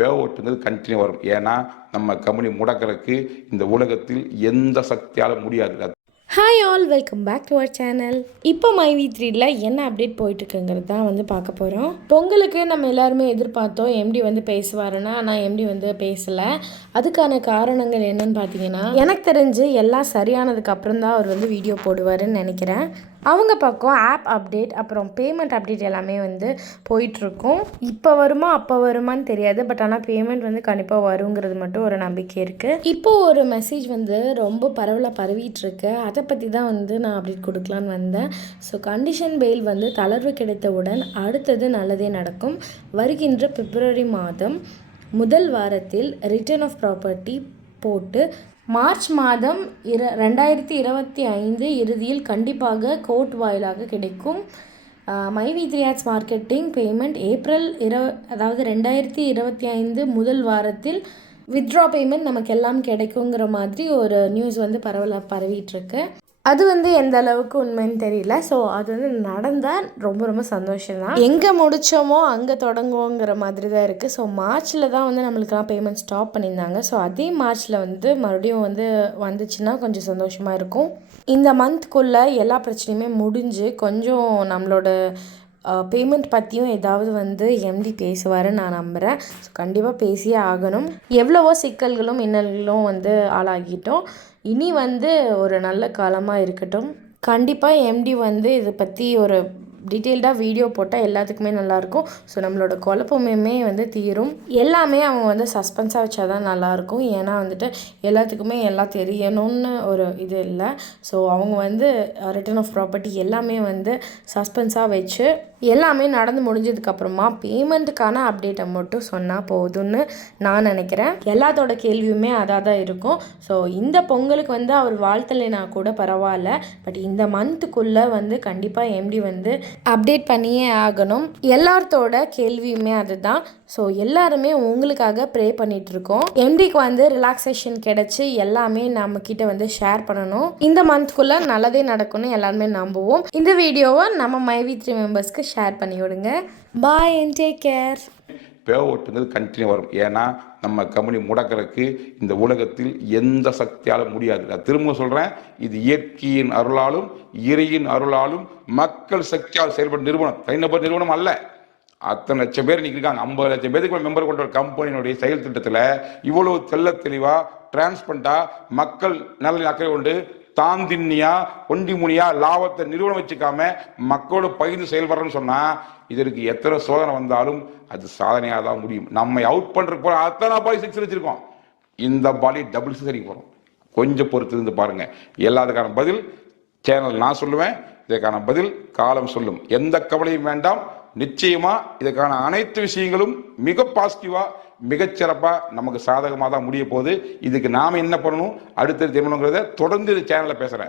பே அவுட்டுங்கிறது கண்டினியூ வரும். ஏன்னா நம்ம கம்பெனி முடக்கிறதுக்கு இந்த உலகத்தில் எந்த சக்தியாலும் முடியாது. Hi all, welcome back to our channel. இப்போ மைவி3ல என்ன அப்டேட் போயிட்டுருக்குங்கிறது தான் வந்து பார்க்க போகிறோம். பொங்கலுக்கு நம்ம எல்லாருமே எதிர்பார்த்தோம் எம்டி வந்து பேசுவாருன்னா, ஆனால் எம்டி வந்து பேசலை. அதுக்கான காரணங்கள் என்னன்னு பார்த்தீங்கன்னா, எனக்கு தெரிஞ்சு எல்லாம் சரியானதுக்கு அப்புறம் தான் அவர் வந்து வீடியோ போடுவாருன்னு நினைக்கிறேன். அவங்க பக்கம் ஆப் அப்டேட் அப்புறம் பேமெண்ட் அப்டேட் எல்லாமே வந்து போயிட்டுருக்கும். இப்போ வருமா அப்போ வருமானு தெரியாது, பட் ஆனால் பேமெண்ட் வந்து கண்டிப்பாக வருங்கிறது மட்டும் ஒரு நம்பிக்கை இருக்குது. இப்போது ஒரு மெசேஜ் வந்து ரொம்ப பரவலாக பரவிட்டுருக்கு. அதை பற்றி தான் வந்து நான் அப்டேட் கொடுக்கலான்னு வந்தேன். ஸோ கண்டிஷன் பெயில் வந்து தளர்வு கிடைத்தவுடன் அடுத்தது நல்லதே நடக்கும். வருகின்ற பிப்ரவரி மாதம் முதல் வாரத்தில் ரிட்டர்ன் ஆஃப் ப்ராப்பர்ட்டி போட்டு மார்ச் மாதம் 2025 இறுதியில் கண்டிப்பாக கோர்ட் வாயிலாக கிடைக்கும். மைவி3 ஆட்ஸ் மார்க்கெட்டிங் பேமெண்ட் ஏப்ரல் அதாவது 2025 முதல் வாரத்தில் வித்ட்ரா பேமெண்ட் நமக்கு எல்லாம் கிடைக்குங்கிற மாதிரி ஒரு நியூஸ் வந்து பரவலாக பரவிட்டுருக்கு. அது வந்து எந்த அளவுக்கு உண்மைன்னு தெரியல. ஸோ அது வந்து நடந்தால் ரொம்ப ரொம்ப சந்தோஷம் தான். எங்கே முடித்தோமோ அங்கே தொடங்குவோங்கிற மாதிரி தான் இருக்குது. ஸோ மார்ச்சில் தான் வந்து நம்மளுக்கெல்லாம் பேமெண்ட் ஸ்டாப் பண்ணியிருந்தாங்க. ஸோ அதே மார்ச்சில் வந்து மறுபடியும் வந்து வந்துச்சுன்னா கொஞ்சம் சந்தோஷமாக இருக்கும். இந்த மந்த்க்குள்ளே எல்லா பிரச்சனையுமே முடிஞ்சு கொஞ்சம் நம்மளோட பேமெண்ட் பற்றியும் ஏதாவது வந்து எம்டி பேசுவாருன்னு நான் நம்புகிறேன். ஸோ கண்டிப்பாக பேசியே ஆகணும். எவ்வளவோ சிக்கல்களும் இன்னல்களும் வந்து ஆளாகிட்டோம். இனி வந்து ஒரு நல்ல காலமாக இருக்கட்டும். கண்டிப்பாக எம்டி வந்து இதை பற்றி ஒரு டீட்டெயில்டாக வீடியோ போட்டால் எல்லாத்துக்குமே நல்லாயிருக்கும். ஸோ நம்மளோட குழப்பமே வந்து தீரும். எல்லாமே அவங்க வந்து சஸ்பென்ஸாக வச்சா தான் நல்லாயிருக்கும். ஏன்னா வந்துட்டு எல்லாத்துக்குமே எல்லாம் தெரியணும்னு ஒரு இது இல்லை. ஸோ அவங்க வந்து ரிட்டர்ன் ஆஃப் ப்ராப்பர்ட்டி எல்லாமே வந்து சஸ்பென்ஸாக வச்சு எல்லாமே நடந்து முடிஞ்சதுக்கப்புறமா பேமெண்ட்டுக்கான அப்டேட்டை மட்டும் சொன்னால் போதும்னு நான் நினைக்கிறேன். எல்லாத்தோட கேள்வியுமே அதாக தான் இருக்கும். ஸோ இந்த பொங்கலுக்கு வந்து அவர் வாழ்த்தலைனா கூட பரவாயில்ல, பட் இந்த மந்த்துக்குள்ளே வந்து கண்டிப்பாக எம்டி வந்து அப்டேட் பண்ணியே ஆகணும். எல்லாத்தோட கேள்வியுமே அதுதான். ஸோ எல்லாருமே உங்களுக்காக ப்ரே பண்ணிகிட்ருக்கோம். எம்டிக்கு வந்து ரிலாக்ஸேஷன் கிடச்சி எல்லாமே நம்மக்கிட்ட வந்து ஷேர் பண்ணணும். இந்த மந்த்குள்ளே நல்லதே நடக்கும்னு எல்லாருமே நம்புவோம். இந்த வீடியோவை நம்ம மைவி3 மெம்பர்ஸ்க்கு ஷேர் பண்ணி விடுங்க. Bye and take care. Pay அவுட்டுங்கிறது கண்டினியூ வரும். ஏன்னா நம்ம கம்பெனி முடக்கிறதுக்கு இந்த உலகத்தில் எந்த சக்தியாலும் முடியாது. நான் திரும்ப சொல்கிறேன், இது இயற்கையின் அருளாலும் இறையின் அருளாலும் மக்கள் சக்தியால் செயல்படும் நிறுவனம், தனிநபர் நிறுவனம் அல்ல. அத்தனை லட்சம் பேர் இன்னைக்கு இருக்காங்க. 50 லட்சம் பேருக்கு மெம்பர் கொண்ட ஒரு கம்பெனியினுடைய செயல் திட்டத்தில் இவ்வளவு தெள்ள தெளிவாக டிரான்ஸ்பரண்டா மக்கள் நல்ல அக்கறை கொண்டு தாந்தின்னியா ஒண்டிமுனியா லாபத்தை நிறுவனம் வச்சுக்காம மக்களோட பகிர்ந்து செயல்படுறன்னு சொன்னா இதற்கு எத்தனை சோதனை வந்தாலும் அது சாதனையாக தான் முடியும். நம்மை அவுட் பண்றதுக்கு போற அத்தனை பாலி 6 வச்சிருக்கோம், இந்த பாலி டபுள் 6 போறோம். கொஞ்சம் பொறுத்து இருந்து பாருங்க. எல்லாத்துக்கான பதில் சேனல் நான் சொல்லுவேன், இதற்கான பதில் காலம் சொல்லும். எந்த கவலையும் வேண்டாம். நிச்சயமா இதற்கான அனைத்து விஷயங்களும் மிக பாசிட்டிவா மிகச்சிறப்பா நமக்கு சாதகமாக தான் முடிய போகுது. இதுக்கு நாம என்ன பண்ணணும், அடுத்தது திருமணங்கிறத தொடர்ந்து இந்த சேனல்ல பேசுறேன்.